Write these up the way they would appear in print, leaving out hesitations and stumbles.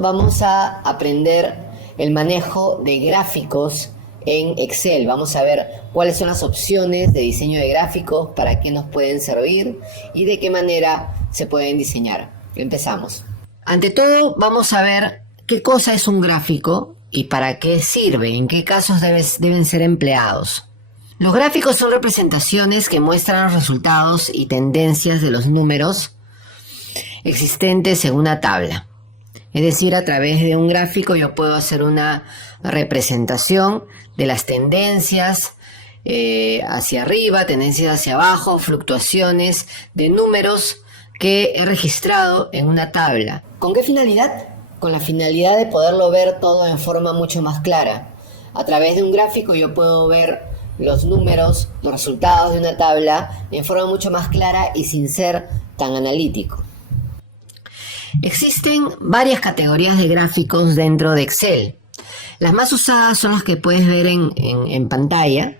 vamos a aprender el manejo de gráficos en Excel. Vamos a ver cuáles son las opciones de diseño de gráficos, para qué nos pueden servir y de qué manera se pueden diseñar. Empezamos. Ante todo, vamos a ver qué cosa es un gráfico y para qué sirve, en qué casos deben ser empleados. Los gráficos son representaciones que muestran los resultados y tendencias de los números existentes en una tabla. Es decir, a través de un gráfico yo puedo hacer una representación de las tendencias hacia arriba, tendencias hacia abajo, fluctuaciones de números que he registrado en una tabla. ¿Con qué finalidad? Con la finalidad de poderlo ver todo en forma mucho más clara. A través de un gráfico yo puedo ver los números, los resultados de una tabla en forma mucho más clara y sin ser tan analítico. Existen varias categorías de gráficos dentro de Excel. Las más usadas son las que puedes ver en pantalla.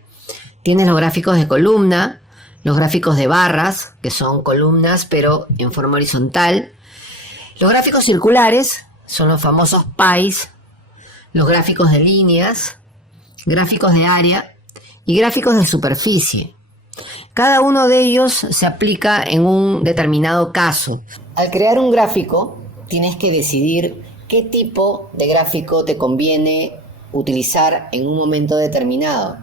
Tienes los gráficos de columna, los gráficos de barras, que son columnas pero en forma horizontal. Los gráficos circulares son los famosos pies, los gráficos de líneas, gráficos de área y gráficos de superficie. Cada uno de ellos se aplica en un determinado caso. Al crear un gráfico, tienes que decidir qué tipo de gráfico te conviene utilizar en un momento determinado,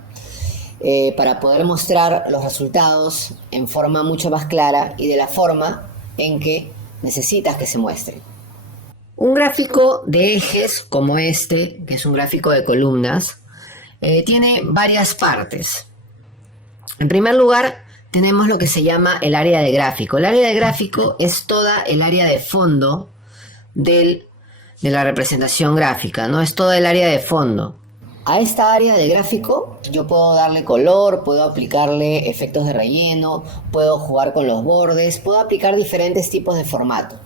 para poder mostrar los resultados en forma mucho más clara y de la forma en que necesitas que se muestre. Un gráfico de ejes como este, que es un gráfico de columnas, tiene varias partes. En primer lugar, tenemos lo que se llama el área de gráfico. El área de gráfico es toda el área de fondo de la representación gráfica, ¿no? Es toda el área de fondo. A esta área de gráfico yo puedo darle color, puedo aplicarle efectos de relleno, puedo jugar con los bordes, puedo aplicar diferentes tipos de formato.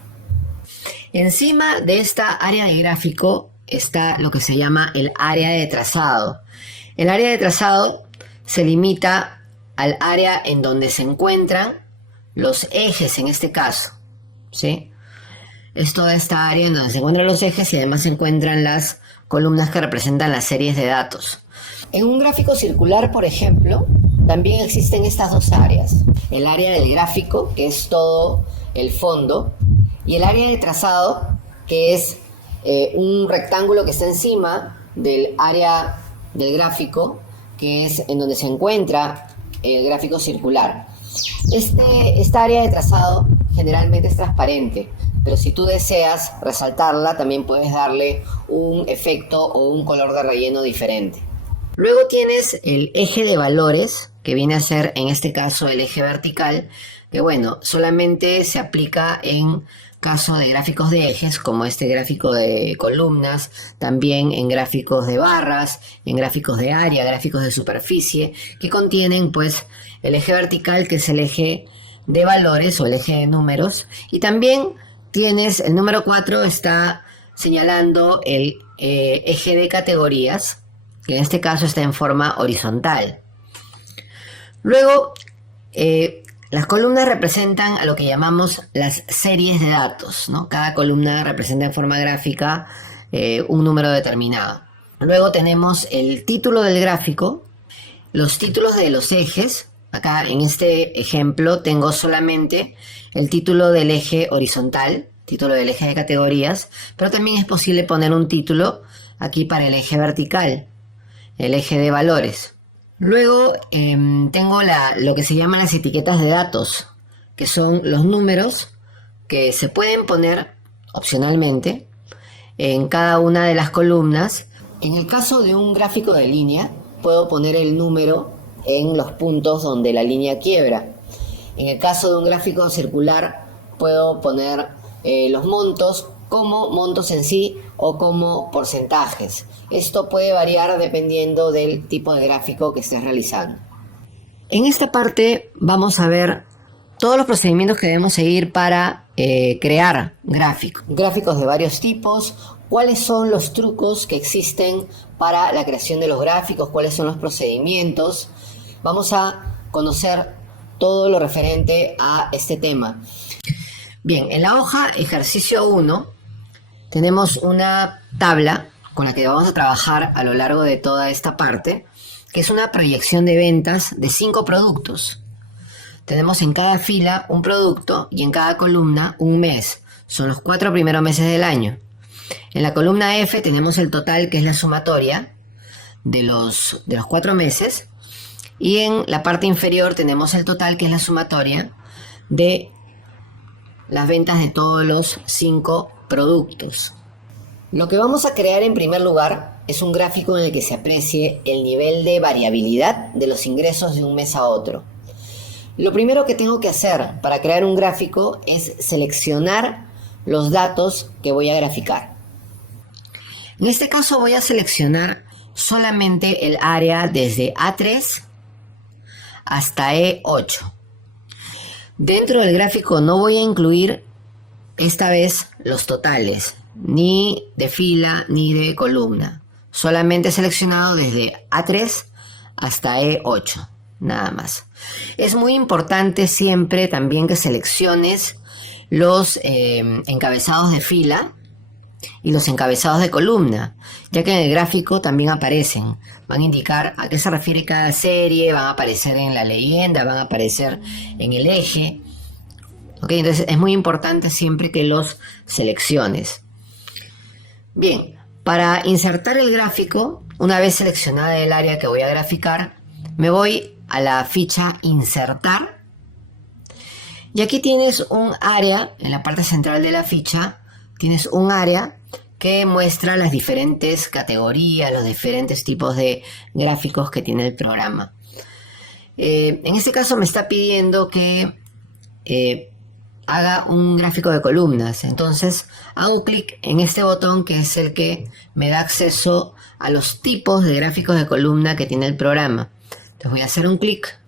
Encima de esta área de gráfico está lo que se llama el área de trazado. El área de trazado se limita al área en donde se encuentran los ejes en este caso, ¿sí? Es toda esta área en donde se encuentran los ejes y además se encuentran las columnas que representan las series de datos. En un gráfico circular, por ejemplo, también existen estas dos áreas. El área del gráfico, que es todo el fondo, y el área de trazado, que es un rectángulo que está encima del área del gráfico, que es en donde se encuentra el gráfico circular. Esta área de trazado generalmente es transparente, pero si tú deseas resaltarla, también puedes darle un efecto o un color de relleno diferente. Luego tienes el eje de valores, que viene a ser en este caso el eje vertical, que bueno, solamente se aplica en caso de gráficos de ejes, como este gráfico de columnas, también en gráficos de barras, en gráficos de área, gráficos de superficie, que contienen pues el eje vertical, que es el eje de valores o el eje de números, y también tienes el número 4, está señalando el eje de categorías, que en este caso está en forma horizontal. Luego, las columnas representan a lo que llamamos las series de datos, ¿no? Cada columna representa en forma gráfica un número determinado. Luego tenemos el título del gráfico, los títulos de los ejes. Acá en este ejemplo tengo solamente el título del eje horizontal, título del eje de categorías, pero también es posible poner un título aquí para el eje vertical, el eje de valores. Luego tengo lo que se llaman las etiquetas de datos, que son los números que se pueden poner opcionalmente en cada una de las columnas. En el caso de un gráfico de línea, puedo poner el número en los puntos donde la línea quiebra. En el caso de un gráfico circular, puedo poner los montos como montos en sí o como porcentajes. Esto puede variar dependiendo del tipo de gráfico que estés realizando. En esta parte vamos a ver todos los procedimientos que debemos seguir para crear gráficos. Gráficos de varios tipos, cuáles son los trucos que existen para la creación de los gráficos, cuáles son los procedimientos. Vamos a conocer todo lo referente a este tema. Bien, en la hoja ejercicio 1 tenemos una tabla con la que vamos a trabajar a lo largo de toda esta parte, que es una proyección de ventas de 5 productos. Tenemos en cada fila un producto y en cada columna un mes. Son los 4 primeros meses del año. En la columna F tenemos el total, que es la sumatoria de los 4 meses. Y en la parte inferior tenemos el total, que es la sumatoria de las ventas de todos los 5 productos. Lo que vamos a crear en primer lugar es un gráfico en el que se aprecie el nivel de variabilidad de los ingresos de un mes a otro. Lo primero que tengo que hacer para crear un gráfico es seleccionar los datos que voy a graficar. En este caso voy a seleccionar solamente el área desde A3 hasta E8. Dentro del gráfico no voy a incluir esta vez los totales, ni de fila ni de columna. Solamente he seleccionado desde A3 hasta E8, nada más. Es muy importante siempre también que selecciones los encabezados de fila y los encabezados de columna, ya que en el gráfico también aparecen. Van a indicar a qué se refiere cada serie, van a aparecer en la leyenda, van a aparecer en el eje. ¿Ok? Entonces es muy importante siempre que los selecciones. Bien, para insertar el gráfico, una vez seleccionada el área que voy a graficar, me voy a la ficha Insertar. Y aquí tienes un área, en la parte central de la ficha, tienes un área que muestra las diferentes categorías, los diferentes tipos de gráficos que tiene el programa. En este caso me está pidiendo que haga un gráfico de columnas. Entonces hago clic en este botón, que es el que me da acceso a los tipos de gráficos de columna que tiene el programa. Entonces voy a hacer un clic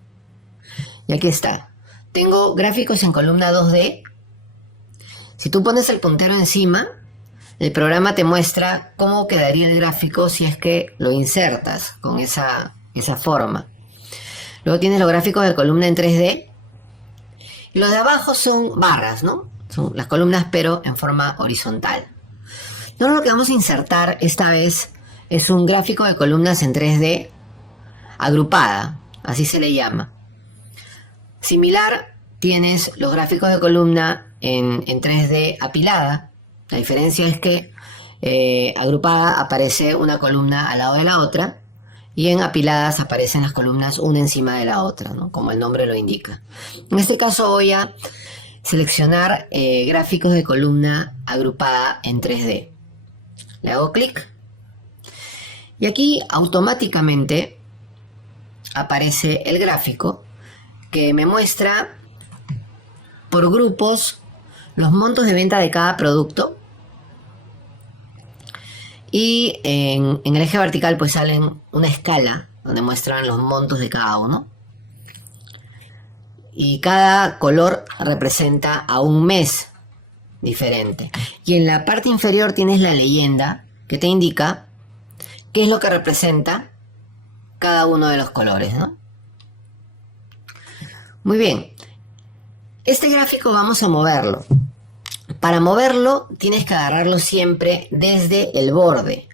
y aquí está. Tengo gráficos en columna 2D. Si tú pones el puntero encima, el programa te muestra cómo quedaría el gráfico si es que lo insertas con esa forma. Luego tienes los gráficos de columna en 3D. Y los de abajo son barras, ¿no? Son las columnas, pero en forma horizontal. Entonces lo que vamos a insertar esta vez es un gráfico de columnas en 3D agrupada, así se le llama. Similar, tienes los gráficos de columna en 3D apilada. La diferencia es que agrupada aparece una columna al lado de la otra y en apiladas aparecen las columnas una encima de la otra, ¿no? Como el nombre lo indica. En este caso voy a seleccionar gráficos de columna agrupada en 3D. Le hago clic y aquí automáticamente aparece el gráfico que me muestra por grupos los montos de venta de cada producto. Y en el eje vertical pues salen una escala donde muestran los montos de cada uno. Y cada color representa a un mes diferente. Y en la parte inferior tienes la leyenda que te indica qué es lo que representa cada uno de los colores, ¿no? Muy bien. Este gráfico vamos a moverlo. Para moverlo tienes que agarrarlo siempre desde el borde.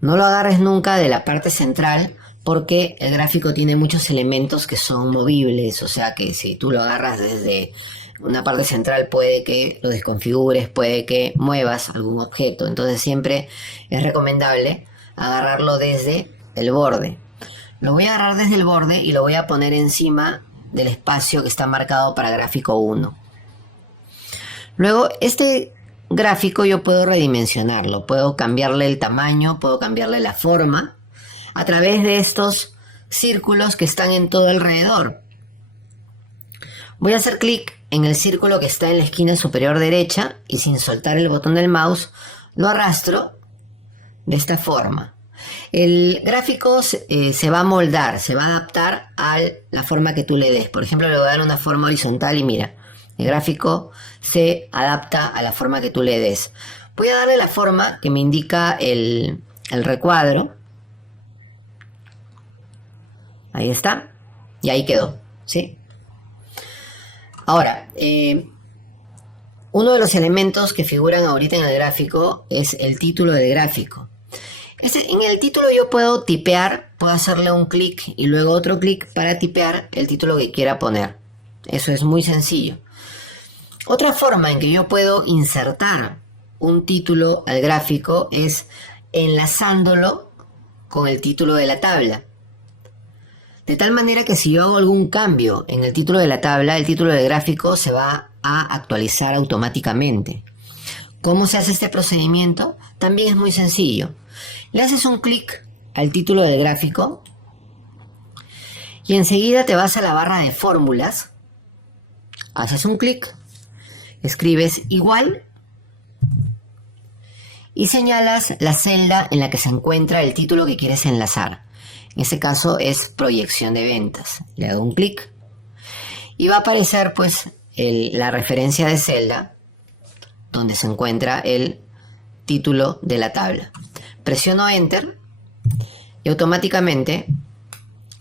No lo agarres nunca de la parte central porque el gráfico tiene muchos elementos que son movibles. O sea que si tú lo agarras desde una parte central puede que lo desconfigures, puede que muevas algún objeto. Entonces siempre es recomendable agarrarlo desde el borde. Lo voy a agarrar desde el borde y lo voy a poner encima del espacio que está marcado para gráfico 1. Luego, este gráfico yo puedo redimensionarlo, puedo cambiarle el tamaño, puedo cambiarle la forma a través de estos círculos que están en todo alrededor. Voy a hacer clic en el círculo que está en la esquina superior derecha y sin soltar el botón del mouse lo arrastro de esta forma. El gráfico se va a moldar, se va a adaptar a la forma que tú le des. Por ejemplo, le voy a dar una forma horizontal y mira, el gráfico se adapta a la forma que tú le des. Voy a darle la forma que me indica el recuadro. Ahí está. Y ahí quedó, ¿sí? Ahora, Uno de los elementos que figuran ahorita en el gráfico es el título del gráfico. En el título yo puedo tipear, puedo hacerle un clic y luego otro clic para tipear el título que quiera poner. Eso es muy sencillo. Otra forma en que yo puedo insertar un título al gráfico es enlazándolo con el título de la tabla. De tal manera que si yo hago algún cambio en el título de la tabla, el título del gráfico se va a actualizar automáticamente. ¿Cómo se hace este procedimiento? También es muy sencillo. Le haces un clic al título del gráfico y enseguida te vas a la barra de fórmulas, haces un clic, escribes igual y señalas la celda en la que se encuentra el título que quieres enlazar. En este caso es proyección de ventas. Le hago un clic y va a aparecer pues la referencia de celda donde se encuentra el título de la tabla. Presiono Enter y automáticamente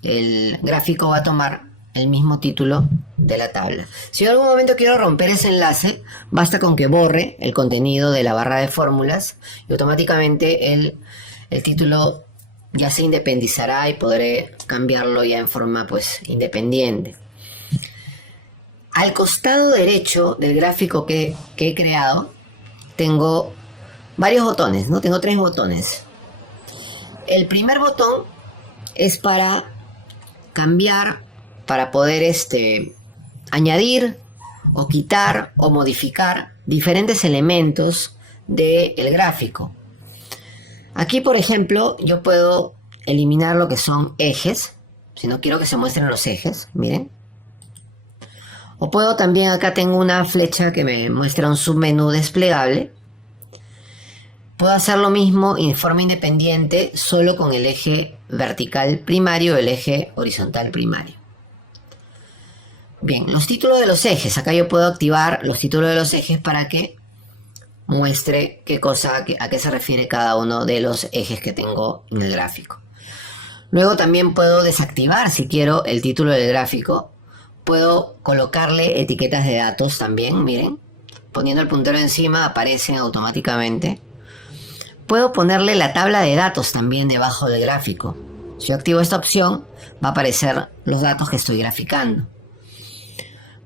el gráfico va a tomar el mismo título de la tabla. Si en algún momento quiero romper ese enlace, basta con que borre el contenido de la barra de fórmulas y automáticamente el título ya se independizará y podré cambiarlo ya en forma pues independiente. Al costado derecho del gráfico que he creado tengo varios botones, ¿no? Tengo 3 botones. El primer botón es para cambiar, para poder añadir o quitar o modificar diferentes elementos del gráfico. Aquí, por ejemplo, yo puedo eliminar lo que son ejes, si no quiero que se muestren los ejes, miren. O puedo también, acá tengo una flecha que me muestra un submenú desplegable. Puedo hacer lo mismo en forma independiente, solo con el eje vertical primario o el eje horizontal primario. Bien, los títulos de los ejes. Acá yo puedo activar los títulos de los ejes para que muestre a qué se refiere cada uno de los ejes que tengo en el gráfico. Luego también puedo desactivar, si quiero, el título del gráfico. Puedo colocarle etiquetas de datos también, miren. Poniendo el puntero encima aparecen automáticamente. Puedo ponerle la tabla de datos también debajo del gráfico. Si yo activo esta opción, va a aparecer los datos que estoy graficando.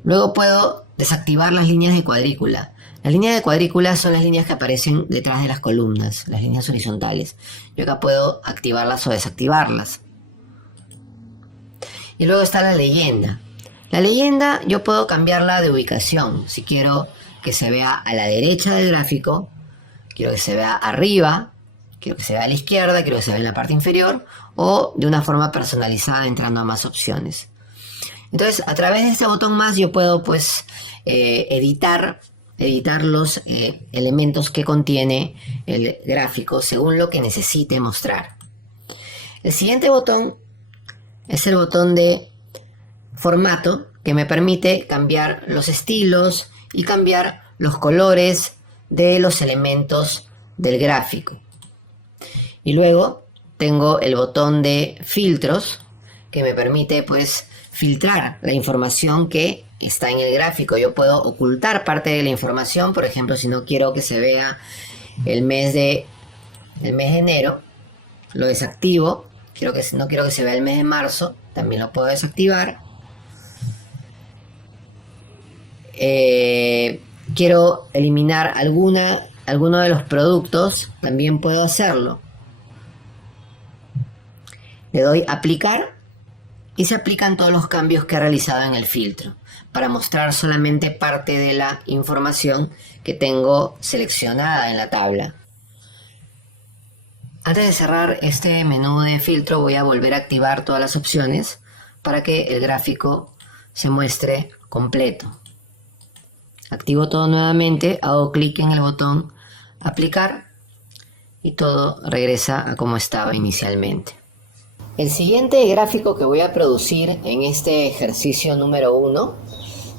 Luego puedo desactivar las líneas de cuadrícula. Las líneas de cuadrícula son las líneas que aparecen detrás de las columnas, las líneas horizontales. Yo acá puedo activarlas o desactivarlas. Y luego está la leyenda. La leyenda yo puedo cambiarla de ubicación. Si quiero que se vea a la derecha del gráfico, quiero que se vea arriba, quiero que se vea a la izquierda, quiero que se vea en la parte inferior, o de una forma personalizada entrando a más opciones. Entonces, a través de este botón más yo puedo pues editar los elementos que contiene el gráfico según lo que necesite mostrar. El siguiente botón es el botón de formato, que me permite cambiar los estilos y cambiar los colores de los elementos del gráfico. Y luego tengo el botón de filtros, que me permite pues filtrar la información que está en el gráfico. Yo puedo ocultar parte de la información, por ejemplo, si no quiero que se vea el mes de enero, lo desactivo. No quiero que se vea el mes de marzo, también lo puedo desactivar. Quiero eliminar alguno de los productos, también puedo hacerlo. Le doy a aplicar y se aplican todos los cambios que he realizado en el filtro para mostrar solamente parte de la información que tengo seleccionada en la tabla. Antes de cerrar este menú de filtro voy a volver a activar todas las opciones para que el gráfico se muestre completo. Activo todo nuevamente, hago clic en el botón aplicar y todo regresa a como estaba inicialmente. El siguiente gráfico que voy a producir en este ejercicio número 1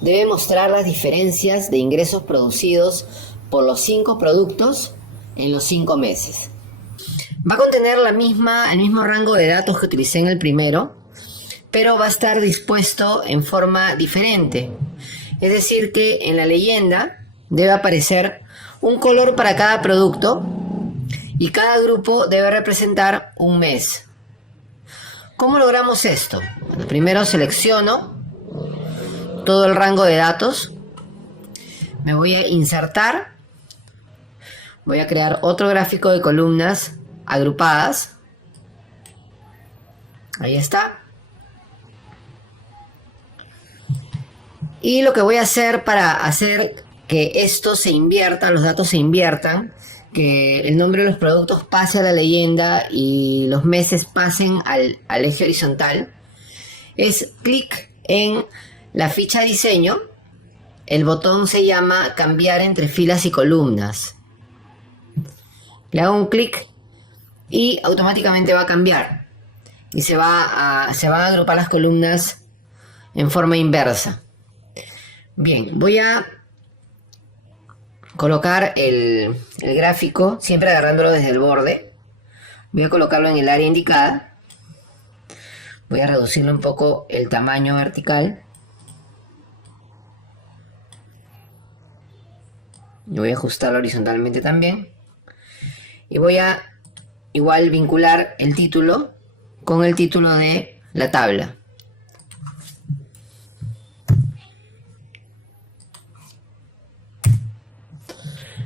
debe mostrar las diferencias de ingresos producidos por los 5 productos en los 5 meses. Va a contener el mismo rango de datos que utilicé en el primero, pero va a estar dispuesto en forma diferente. Es decir que en la leyenda debe aparecer un color para cada producto y cada grupo debe representar un mes. ¿Cómo logramos esto? Bueno, primero selecciono todo el rango de datos, me voy a insertar, voy a crear otro gráfico de columnas agrupadas. Ahí está. Y lo que voy a hacer para hacer que esto se invierta, los datos se inviertan, que el nombre de los productos pase a la leyenda y los meses pasen al eje horizontal, es clic en la ficha de diseño. El botón se llama cambiar entre filas y columnas. Le hago un clic y automáticamente va a cambiar. Y se van a agrupar las columnas en forma inversa. Bien, voy a colocar el gráfico, siempre agarrándolo desde el borde. Voy a colocarlo en el área indicada. Voy a reducirle un poco el tamaño vertical. Y voy a ajustarlo horizontalmente también. Y voy a igual vincular el título con el título de la tabla.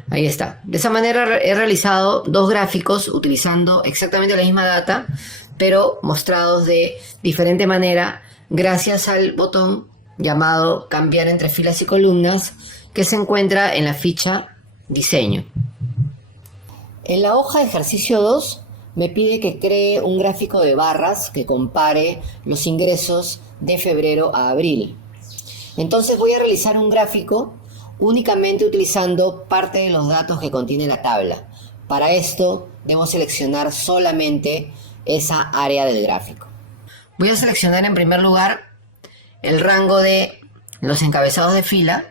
Ahí está. De esa manera he realizado dos gráficos utilizando exactamente la misma data, pero mostrados de diferente manera gracias al botón llamado cambiar entre filas y columnas que se encuentra en la ficha diseño. En la hoja de ejercicio 2 me pide que cree un gráfico de barras que compare los ingresos de febrero a abril. Entonces voy a realizar un gráfico únicamente utilizando parte de los datos que contiene la tabla. Para esto debo seleccionar solamente esa área del gráfico. Voy a seleccionar en primer lugar el rango de los encabezados de fila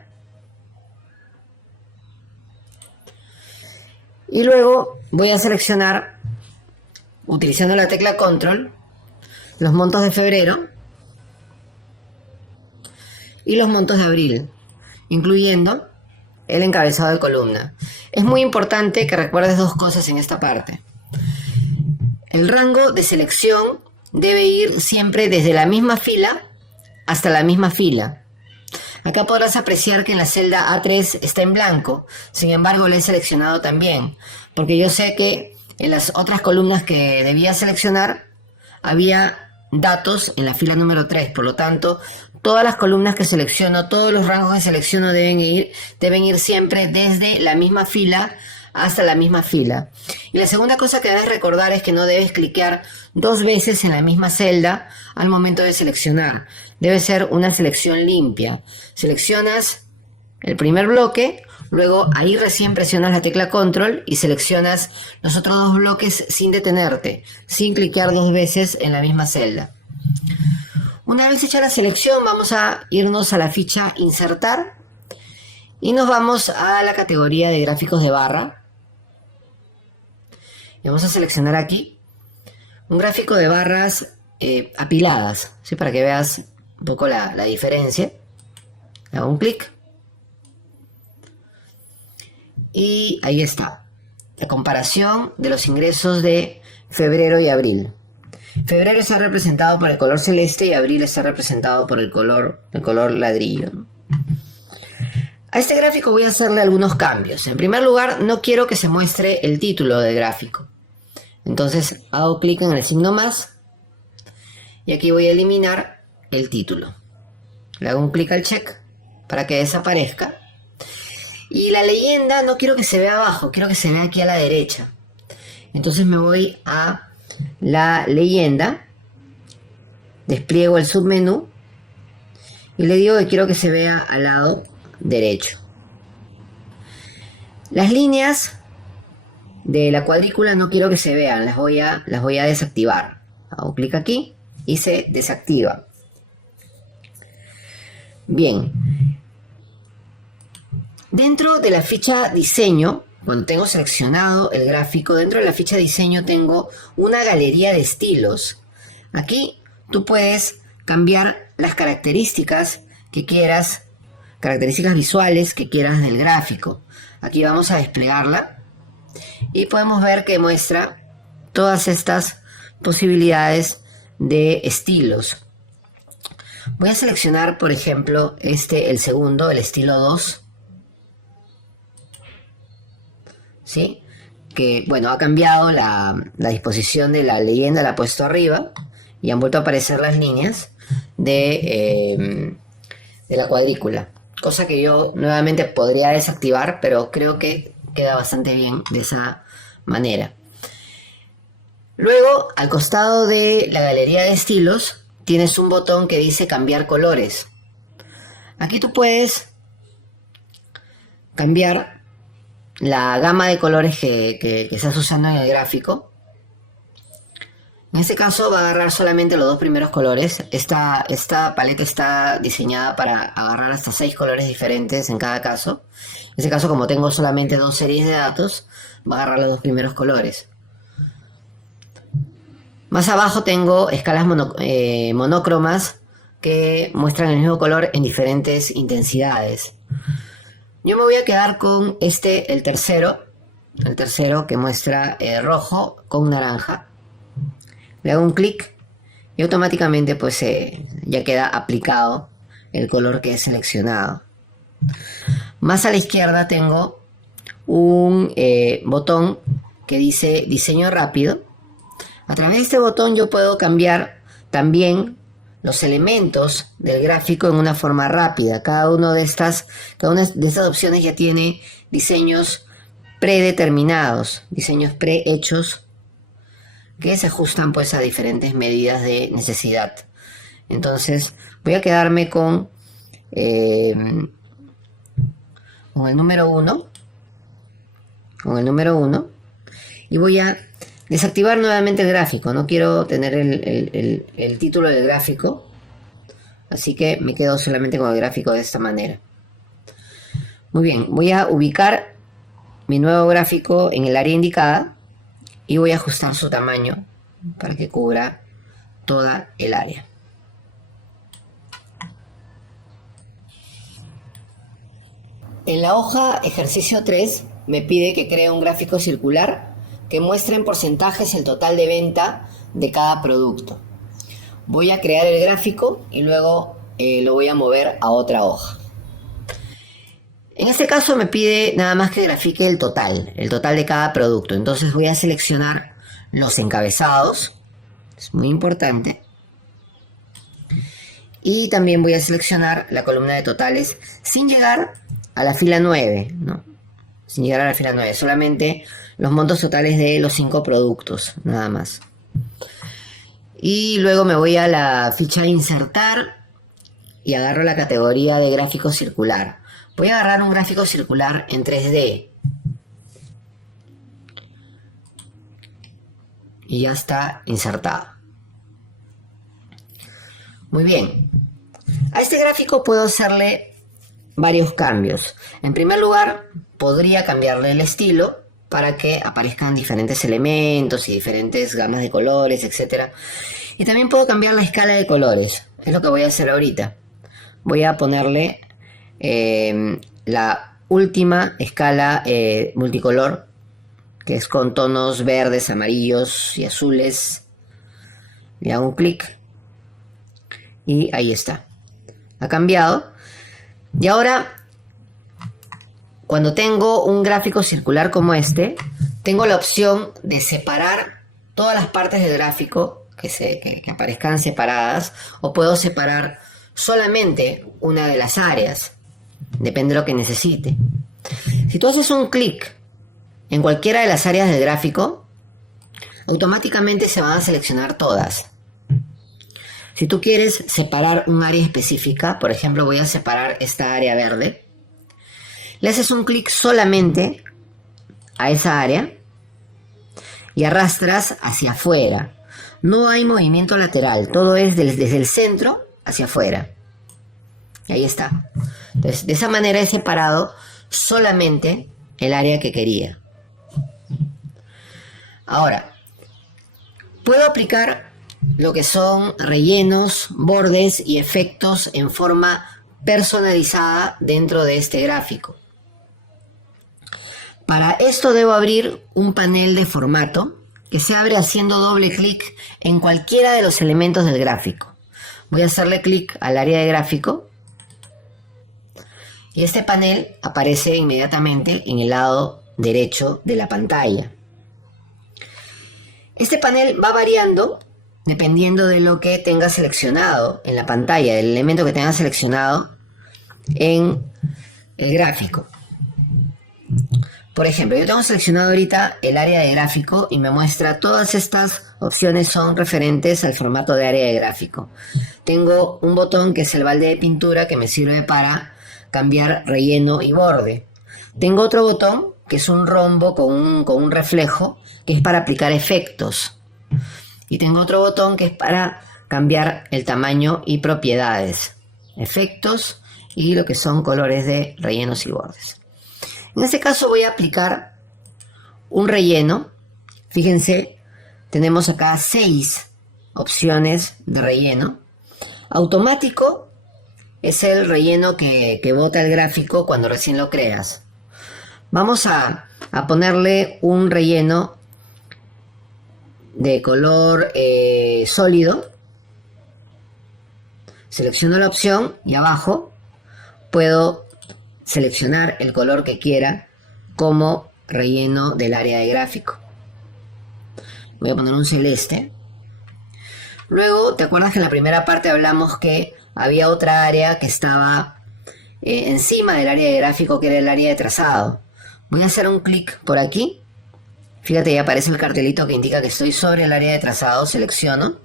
y luego voy a seleccionar, utilizando la tecla control, los montos de febrero y los montos de abril, incluyendo el encabezado de columna. Es muy importante que recuerdes dos cosas en esta parte. El rango de selección debe ir siempre desde la misma fila hasta la misma fila. Acá podrás apreciar que en la celda A3 está en blanco, sin embargo la he seleccionado también, porque yo sé que en las otras columnas que debía seleccionar había datos en la fila número 3, por lo tanto todas las columnas que selecciono, todos los rangos que selecciono deben ir siempre desde la misma fila hasta la misma fila. Y la segunda cosa que debes recordar es que no debes cliquear dos veces en la misma celda al momento de seleccionar. Debe ser una selección limpia. Seleccionas el primer bloque, luego ahí recién presionas la tecla control y seleccionas los otros dos bloques sin detenerte, sin cliquear dos veces en la misma celda. Una vez hecha la selección, vamos a irnos a la ficha insertar y nos vamos a la categoría de gráficos de barra. Y vamos a seleccionar aquí un gráfico de barras apiladas, ¿sí? Para que veas un poco la diferencia. Hago un clic y ahí está la comparación de los ingresos de febrero y abril. Febrero está representado por el color celeste y abril está representado por el color ladrillo. A este gráfico voy a hacerle algunos cambios. En primer lugar, no quiero que se muestre el título del gráfico. Entonces hago clic en el signo más y aquí voy a eliminar el título. Le hago un clic al check para que desaparezca. Y la leyenda no quiero que se vea abajo, quiero que se vea aquí a la derecha. Entonces me voy a la leyenda, despliego el submenú y le digo que quiero que se vea al lado derecho. Las líneas de la cuadrícula no quiero que se vean, las voy a desactivar. Hago clic aquí y se desactiva. Bien. Dentro de la ficha diseño, cuando tengo seleccionado el gráfico, dentro de la ficha diseño tengo una galería de estilos. Aquí tú puedes cambiar las características que quieras características visuales que quieras del gráfico. Aquí vamos a desplegarla y podemos ver que muestra todas estas posibilidades de estilos. Voy a seleccionar, por ejemplo, el segundo, el estilo 2. ¿Sí? Que, bueno, ha cambiado la disposición de la leyenda, la ha puesto arriba y han vuelto a aparecer las líneas de la cuadrícula. Cosa que yo nuevamente podría desactivar, pero creo que queda bastante bien de esa manera. Luego, al costado de la galería de estilos, tienes un botón que dice cambiar colores. Aquí tú puedes cambiar la gama de colores que estás usando en el gráfico. En este caso va a agarrar solamente los dos primeros colores. Esta paleta está diseñada para agarrar hasta 6 colores diferentes en cada caso. En este caso, como tengo solamente 2 series de datos, va a agarrar los dos primeros colores. Más abajo tengo escalas monócromas que muestran el mismo color en diferentes intensidades. Yo me voy a quedar con el tercero que muestra rojo con naranja. Le hago un clic y automáticamente pues ya queda aplicado el color que he seleccionado. Más a la izquierda tengo un botón que dice diseño rápido. A través de este botón yo puedo cambiar también los elementos del gráfico en una forma rápida. Cada una de estas opciones ya tiene diseños predeterminados, diseños prehechos que se ajustan pues a diferentes medidas de necesidad. Entonces voy a quedarme con el número 1. Con el número 1. Y voy a desactivar nuevamente el gráfico. No quiero tener el título del gráfico. Así que me quedo solamente con el gráfico de esta manera. Muy bien, voy a ubicar mi nuevo gráfico en el área indicada y voy a ajustar su tamaño para que cubra toda el área. En la hoja ejercicio 3 me pide que cree un gráfico circular que muestre en porcentajes el total de venta de cada producto. Voy a crear el gráfico y luego lo voy a mover a otra hoja. En este caso me pide nada más que grafique el total de cada producto. Entonces voy a seleccionar los encabezados, es muy importante. Y también voy a seleccionar la columna de totales sin llegar a la fila 9, ¿no? Sin llegar a la fila 9, solamente los montos totales de los 5 productos, nada más. Y luego me voy a la ficha insertar y agarro la categoría de gráfico circular. Voy a agarrar un gráfico circular en 3D. Y ya está insertado. Muy bien. A este gráfico puedo hacerle varios cambios. En primer lugar, podría cambiarle el estilo para que aparezcan diferentes elementos y diferentes gamas de colores, etc. Y también puedo cambiar la escala de colores. Es lo que voy a hacer ahorita. Voy a ponerle la última escala multicolor, que es con tonos verdes, amarillos y azules. Le hago un clic y ahí está. Ha cambiado. Y ahora, cuando tengo un gráfico circular como este, tengo la opción de separar todas las partes del gráfico que aparezcan separadas, o puedo separar solamente una de las áreas. Depende de lo que necesite. Si tú haces un clic en cualquiera de las áreas del gráfico, automáticamente se van a seleccionar todas. Si tú quieres separar un área específica, por ejemplo, voy a separar esta área verde, le haces un clic solamente a esa área y arrastras hacia afuera. No hay movimiento lateral, todo es desde el centro hacia afuera. Y ahí está. Entonces, de esa manera he separado solamente el área que quería. Ahora, puedo aplicar lo que son rellenos, bordes y efectos en forma personalizada dentro de este gráfico. Para esto debo abrir un panel de formato que se abre haciendo doble clic en cualquiera de los elementos del gráfico. Voy a hacerle clic al área de gráfico y este panel aparece inmediatamente en el lado derecho de la pantalla. Este panel va variando dependiendo de lo que tenga seleccionado en la pantalla, del elemento que tenga seleccionado en el gráfico. Por ejemplo, yo tengo seleccionado ahorita el área de gráfico y me muestra todas estas opciones son referentes al formato de área de gráfico. Tengo un botón que es el balde de pintura que me sirve para cambiar relleno y borde. Tengo otro botón que es un rombo con un reflejo que es para aplicar efectos. Y tengo otro botón que es para cambiar el tamaño y propiedades, efectos y lo que son colores de rellenos y bordes. En este caso voy a aplicar un relleno. Fíjense, tenemos acá 6 opciones de relleno. Automático es el relleno que bota el gráfico cuando recién lo creas. Vamos a ponerle un relleno de color sólido. Selecciono la opción y abajo puedo seleccionar el color que quiera como relleno del área de gráfico. Voy a poner un celeste. Luego, ¿te acuerdas que en la primera parte hablamos que había otra área que estaba encima del área de gráfico, que era el área de trazado? Voy a hacer un clic por aquí. Fíjate, ya aparece el cartelito que indica que estoy sobre el área de trazado. Selecciono.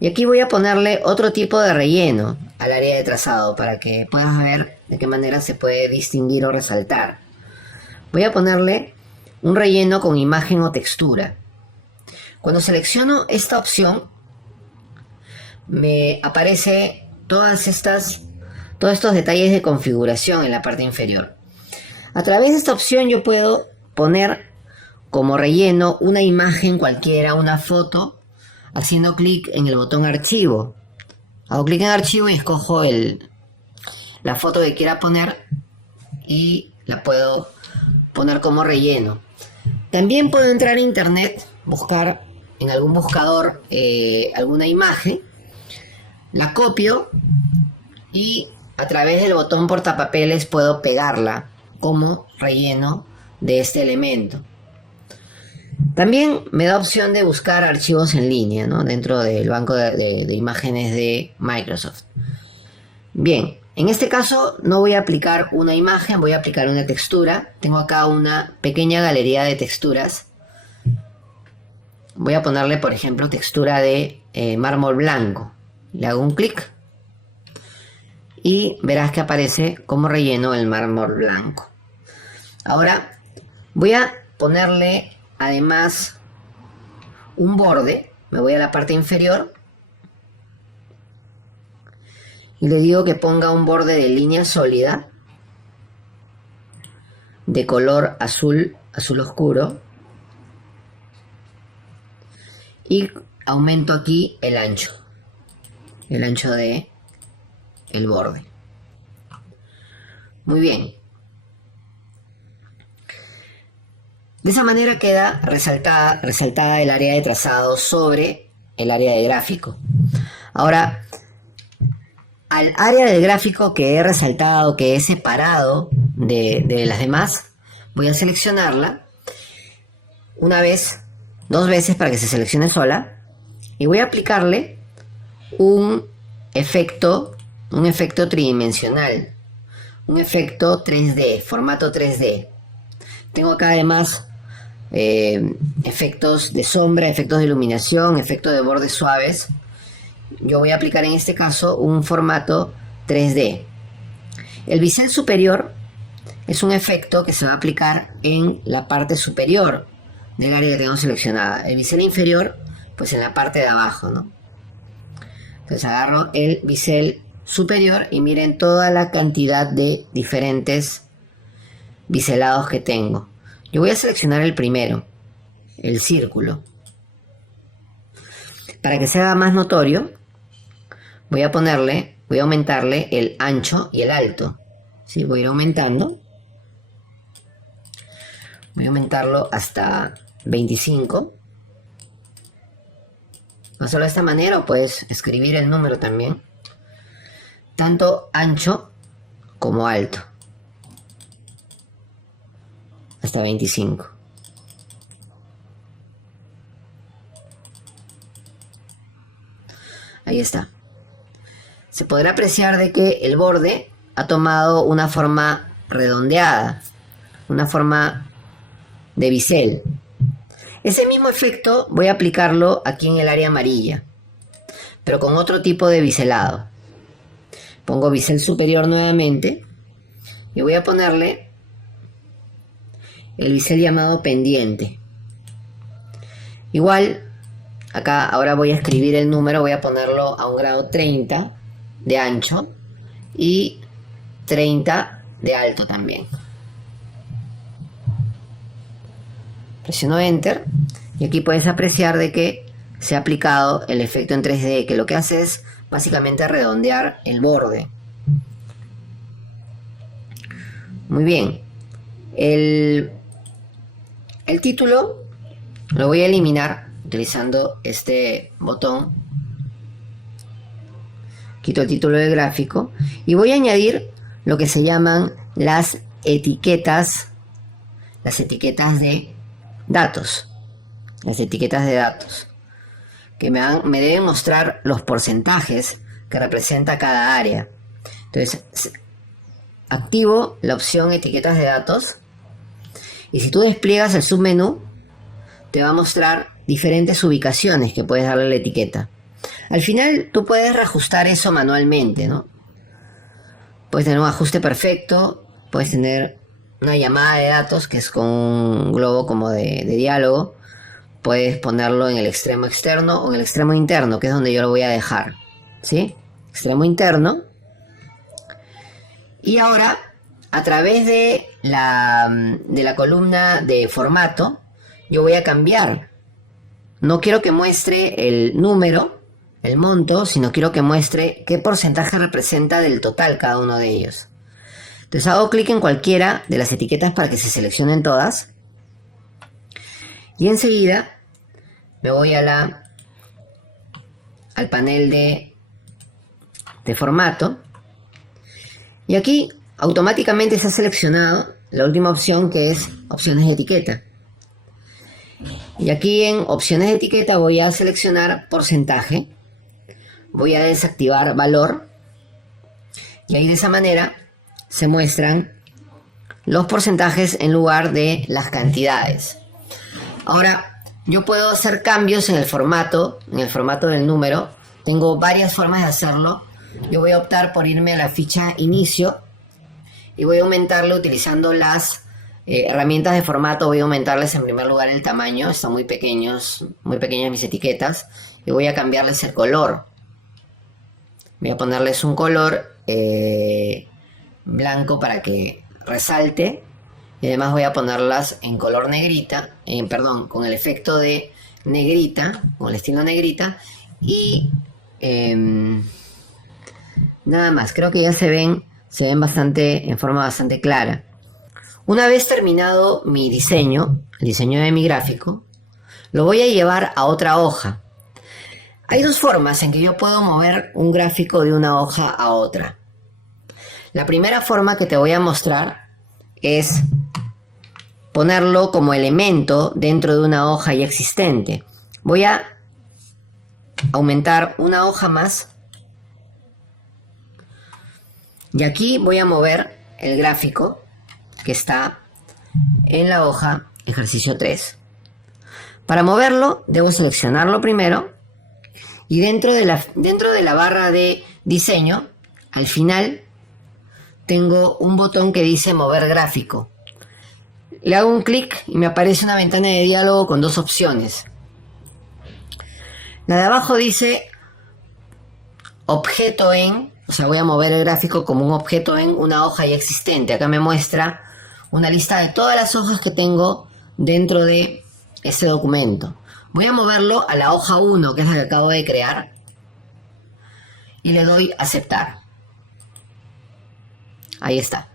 Y aquí voy a ponerle otro tipo de relleno al área de trazado para que puedas ver de qué manera se puede distinguir o resaltar. Voy a ponerle un relleno con imagen o textura. Cuando selecciono esta opción, me aparece todos estos detalles de configuración en la parte inferior. A través de esta opción yo puedo poner como relleno una imagen cualquiera, una foto, haciendo clic en el botón archivo. Hago clic en archivo y escojo la foto que quiera poner y la puedo poner como relleno. También puedo entrar a internet, buscar en algún buscador alguna imagen, la copio y a través del botón portapapeles puedo pegarla como relleno de este elemento. También me da opción de buscar archivos en línea, ¿no? Dentro del banco de imágenes de Microsoft. Bien, en este caso no voy a aplicar una imagen, voy a aplicar una textura. Tengo acá una pequeña galería de texturas. Voy a ponerle, por ejemplo, textura de mármol blanco. Le hago un clic y verás que aparece como relleno el mármol blanco. Ahora voy a ponerle además un borde. Me voy a la parte inferior y le digo que ponga un borde de línea sólida de color azul oscuro y aumento aquí el ancho de el borde. Muy bien. De esa manera queda resaltada el área de trazado sobre el área de gráfico. Ahora, al área de gráfico que he resaltado, que he separado de las demás, voy a seleccionarla una vez, 2 veces para que se seleccione sola y voy a aplicarle un efecto tridimensional, un efecto 3D, formato 3D. Tengo acá además efectos de sombra, efectos de iluminación, efectos de bordes suaves. Yo voy a aplicar en este caso un formato 3D. El bisel superior es un efecto que se va a aplicar en la parte superior del área que tengo seleccionada. El bisel inferior, pues en la parte de abajo, ¿no? Entonces agarro el bisel superior y miren toda la cantidad de diferentes biselados que tengo. Yo voy a seleccionar el primero, el círculo. Para que sea más notorio, voy a ponerle voy a aumentarle el ancho y el alto. ¿Sí? Voy a ir aumentando. Voy a aumentarlo hasta 25. Solo de esta manera, o puedes escribir el número también. Tanto ancho como alto. Hasta 25. Ahí está. Se podrá apreciar de que el borde ha tomado una forma redondeada. Una forma de bisel. Ese mismo efecto voy a aplicarlo aquí en el área amarilla, pero con otro tipo de biselado. Pongo bisel superior nuevamente y voy a ponerle el bisel llamado pendiente. Igual, acá ahora voy a escribir el número, voy a ponerlo a un grado 30 de ancho y 30 de alto también. Presiono Enter y aquí puedes apreciar de que se ha aplicado el efecto en 3D, que lo que hace es básicamente redondear el borde. Muy bien. El título lo voy a eliminar utilizando este botón. Quito el título del gráfico y voy a añadir lo que se llaman las etiquetas de datos. Las etiquetas de datos que me deben mostrar los porcentajes que representa cada área. Entonces activo la opción etiquetas de datos y si tú despliegas el submenú te va a mostrar diferentes ubicaciones que puedes darle a la etiqueta. Al final tú puedes reajustar eso manualmente, ¿no? Puedes tener un ajuste perfecto, puedes tener una llamada de datos que es con un globo como de diálogo. Puedes ponerlo en el extremo externo o en el extremo interno, que es donde yo lo voy a dejar. ¿Sí? Extremo interno. Y ahora, a través de la columna de formato, yo voy a cambiar. No quiero que muestre el número, el monto, sino quiero que muestre qué porcentaje representa del total cada uno de ellos. Entonces hago clic en cualquiera de las etiquetas para que se seleccionen todas. Y enseguida me voy al panel de formato. Y aquí automáticamente se ha seleccionado la última opción, que es opciones de etiqueta. Y aquí en opciones de etiqueta voy a seleccionar porcentaje. Voy a desactivar valor. Y ahí de esa manera se muestran los porcentajes en lugar de las cantidades. Ahora, yo puedo hacer cambios en el formato del número. Tengo varias formas de hacerlo. Yo voy a optar por irme a la ficha inicio y voy a aumentarlo utilizando las herramientas de formato. Voy a aumentarles en primer lugar el tamaño. Están muy pequeñas mis etiquetas. Y voy a cambiarles el color. Voy a ponerles un color blanco para que resalte. Y además voy a ponerlas en color negrita, con el efecto de negrita, con el estilo negrita. Y nada más, creo que ya se ven en forma bastante clara. Una vez terminado mi diseño, el diseño de mi gráfico, lo voy a llevar a otra hoja. Hay dos formas en que yo puedo mover un gráfico de una hoja a otra. La primera forma que te voy a mostrar es ponerlo como elemento dentro de una hoja ya existente. Voy a aumentar una hoja más y aquí voy a mover el gráfico que está en la hoja ejercicio 3. Para moverlo debo seleccionarlo primero y dentro de la barra de diseño, al final tengo un botón que dice mover gráfico. Le hago un clic y me aparece una ventana de diálogo con dos opciones. La de abajo dice objeto en, o sea, voy a mover el gráfico como un objeto en una hoja ya existente. Acá me muestra una lista de todas las hojas que tengo dentro de ese documento. Voy a moverlo a la hoja 1, que es la que acabo de crear, y le doy aceptar. Ahí está.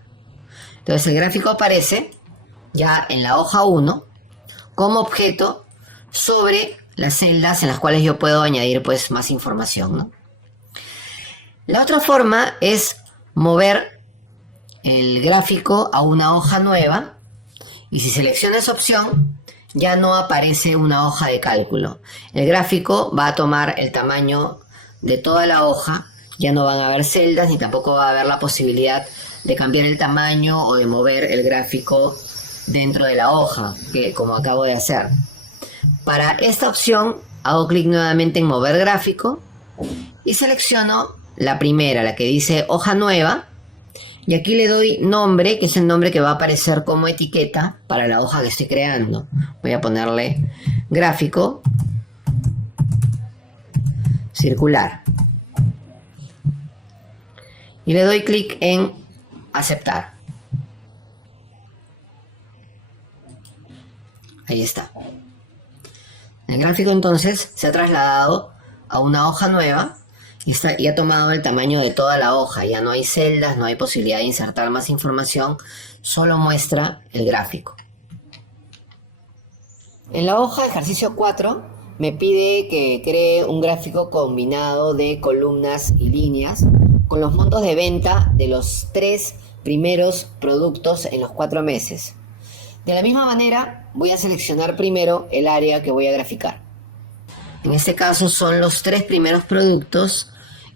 Entonces el gráfico aparece ya en la hoja 1 como objeto sobre las celdas en las cuales yo puedo añadir pues más información, ¿no? La otra forma es mover el gráfico a una hoja nueva, y si selecciono esa opción ya no aparece una hoja de cálculo. El gráfico va a tomar el tamaño de toda la hoja, ya no van a haber celdas ni tampoco va a haber la posibilidad de cambiar el tamaño o de mover el gráfico dentro de la hoja, que como acabo de hacer. Para esta opción hago clic nuevamente en mover gráfico y selecciono la primera, la que dice hoja nueva, y aquí le doy nombre, que es el nombre que va a aparecer como etiqueta para la hoja que estoy creando. Voy a ponerle gráfico circular y le doy clic en aceptar. Ahí está. El gráfico entonces se ha trasladado a una hoja nueva y ha tomado el tamaño de toda la hoja. Ya no hay celdas, no hay posibilidad de insertar más información, solo muestra el gráfico. En la hoja ejercicio 4 me pide que cree un gráfico combinado de columnas y líneas con los montos de venta de los 3 primeros productos en los 4 meses. De la misma manera, voy a seleccionar primero el área que voy a graficar. En este caso son los 3 primeros productos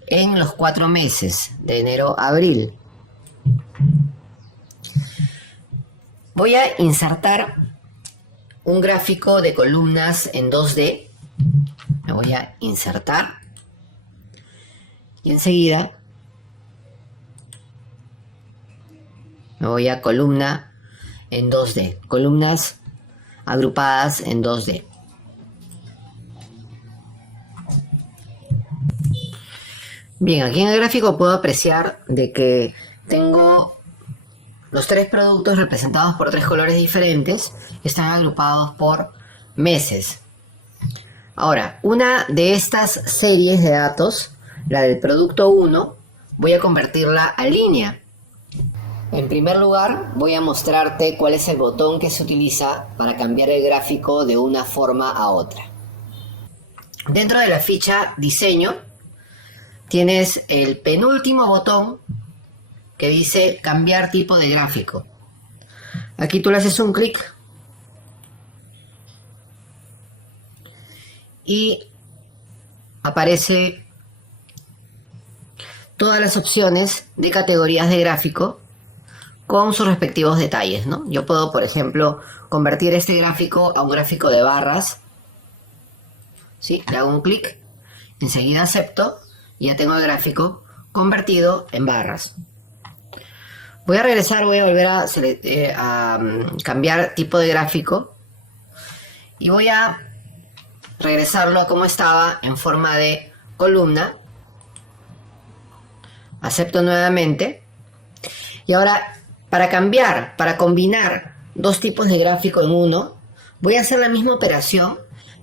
en los 4 meses, de enero a abril. Voy a insertar un gráfico de columnas en 2D. Me voy a insertar y enseguida me voy a columna en 2D, columnas agrupadas en 2D. Bien, aquí en el gráfico puedo apreciar de que tengo los 3 productos representados por 3 colores diferentes, están agrupados por meses. Ahora, una de estas series de datos, la del producto 1, voy a convertirla a línea. En primer lugar, voy a mostrarte cuál es el botón que se utiliza para cambiar el gráfico de una forma a otra. Dentro de la ficha diseño, tienes el penúltimo botón que dice cambiar tipo de gráfico. Aquí tú le haces un clic y aparece todas las opciones de categorías de gráfico con sus respectivos detalles, ¿no? Yo puedo, por ejemplo, convertir este gráfico a un gráfico de barras. ¿Sí? Le hago un clic, enseguida acepto y ya tengo el gráfico convertido en barras. Voy a regresar, voy a volver a cambiar tipo de gráfico y voy a regresarlo a como estaba en forma de columna. Acepto nuevamente. Y ahora, para cambiar, para combinar 2 tipos de gráfico en uno, voy a hacer la misma operación,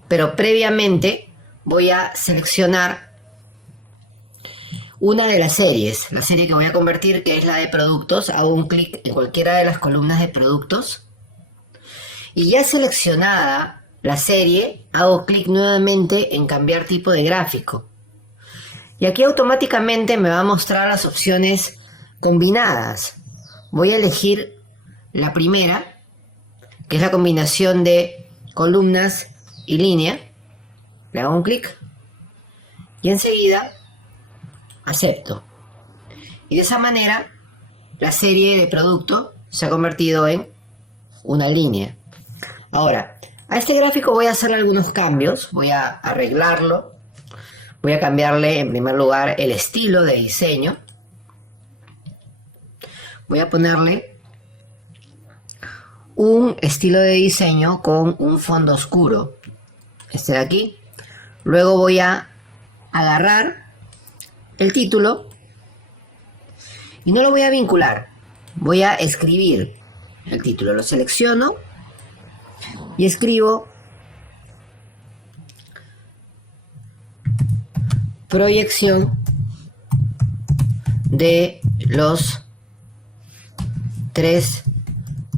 pero previamente voy a seleccionar una de las series, la serie que voy a convertir, que es la de productos. Hago un clic en cualquiera de las columnas de productos y ya seleccionada la serie, hago clic nuevamente en cambiar tipo de gráfico. Y aquí automáticamente me va a mostrar las opciones combinadas. Voy a elegir la primera, que es la combinación de columnas y línea. Le hago un clic y enseguida acepto. Y de esa manera la serie de producto se ha convertido en una línea. Ahora, a este gráfico voy a hacer algunos cambios. Voy a arreglarlo. Voy a cambiarle en primer lugar el estilo de diseño. Voy a ponerle un estilo de diseño con un fondo oscuro. Este de aquí. Luego voy a agarrar el título y no lo voy a vincular. Voy a escribir el título. Lo selecciono y escribo proyección de los 3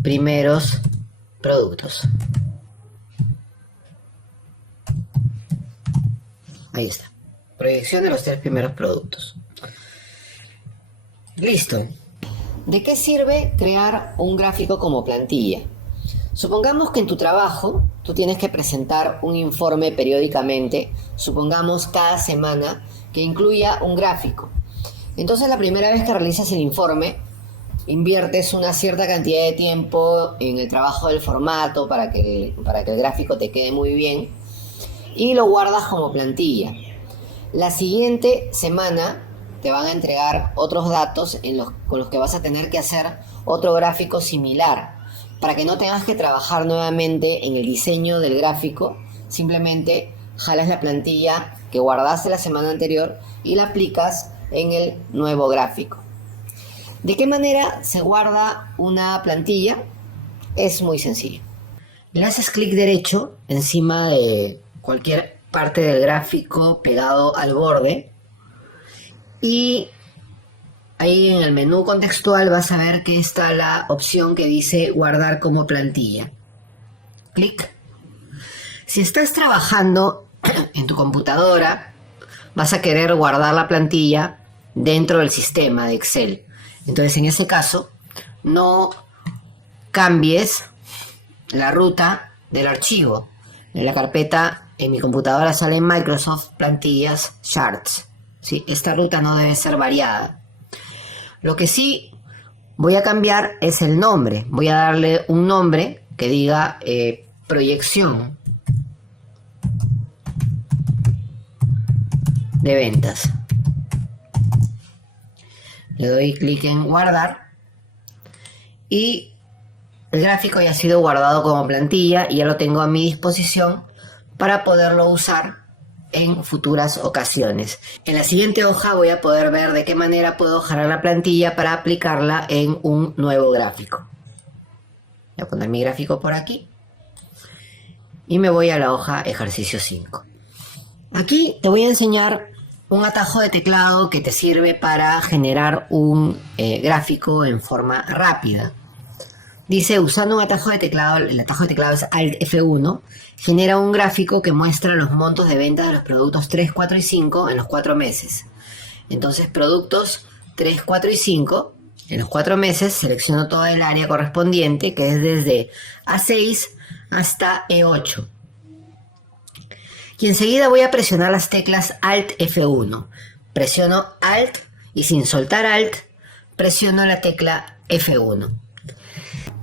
primeros productos. Ahí está. Proyección de los 3 primeros productos. Listo. ¿De qué sirve crear un gráfico como plantilla? Supongamos que en tu trabajo tú tienes que presentar un informe periódicamente, supongamos cada semana, que incluya un gráfico. Entonces la primera vez que realizas el informe, inviertes una cierta cantidad de tiempo en el trabajo del formato para que el gráfico te quede muy bien y lo guardas como plantilla. La siguiente semana te van a entregar otros datos con los que vas a tener que hacer otro gráfico similar, para que no tengas que trabajar nuevamente en el diseño del gráfico. Simplemente jalas la plantilla que guardaste la semana anterior y la aplicas en el nuevo gráfico. ¿De qué manera se guarda una plantilla? Es muy sencillo. Le haces clic derecho encima de cualquier parte del gráfico pegado al borde y ahí en el menú contextual vas a ver que está la opción que dice guardar como plantilla. Clic. Si estás trabajando en tu computadora, vas a querer guardar la plantilla dentro del sistema de Excel. Entonces, en ese caso, no cambies la ruta del archivo. En la carpeta, en mi computadora sale Microsoft Plantillas Charts. ¿Sí? Esta ruta no debe ser variada. Lo que sí voy a cambiar es el nombre. Voy a darle un nombre que diga proyección de ventas. Le doy clic en guardar y el gráfico ya ha sido guardado como plantilla y ya lo tengo a mi disposición para poderlo usar en futuras ocasiones. En la siguiente hoja voy a poder ver de qué manera puedo jalar la plantilla para aplicarla en un nuevo gráfico. Voy a poner mi gráfico por aquí y me voy a la hoja ejercicio 5. Aquí te voy a enseñar un atajo de teclado que te sirve para generar un gráfico en forma rápida. Dice, usando un atajo de teclado, el atajo de teclado es Alt F1, genera un gráfico que muestra los montos de venta de los productos 3, 4 y 5 en los 4 meses. Entonces, productos 3, 4 y 5, en los 4 meses selecciono toda el área correspondiente, que es desde A6 hasta E8. Y enseguida voy a presionar las teclas Alt F1. Presiono Alt y sin soltar Alt, presiono la tecla F1.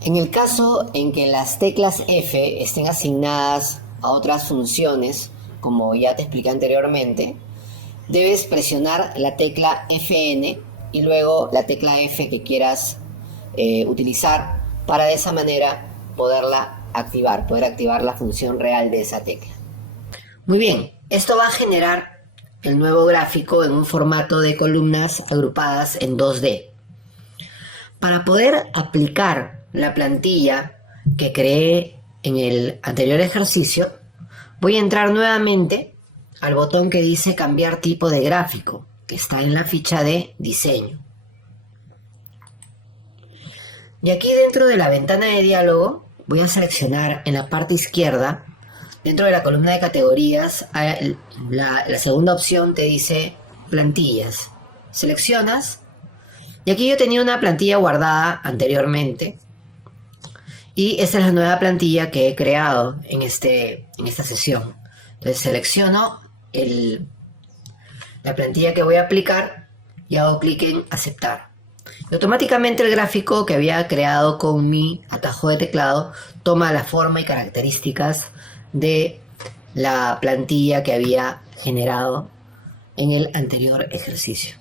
En el caso en que las teclas F estén asignadas a otras funciones, como ya te expliqué anteriormente, debes presionar la tecla Fn y luego la tecla F que quieras utilizar para de esa manera poder activar la función real de esa tecla. Muy bien, esto va a generar el nuevo gráfico en un formato de columnas agrupadas en 2D. Para poder aplicar la plantilla que creé en el anterior ejercicio, voy a entrar nuevamente al botón que dice cambiar tipo de gráfico, que está en la ficha de diseño. Y aquí dentro de la ventana de diálogo voy a seleccionar en la parte izquierda, dentro de la columna de categorías, la segunda opción te dice plantillas. Seleccionas y aquí yo tenía una plantilla guardada anteriormente y esta es la nueva plantilla que he creado en esta sesión. Entonces selecciono la plantilla que voy a aplicar y hago clic en aceptar. Y automáticamente el gráfico que había creado con mi atajo de teclado toma la forma y características de la plantilla que había generado en el anterior ejercicio.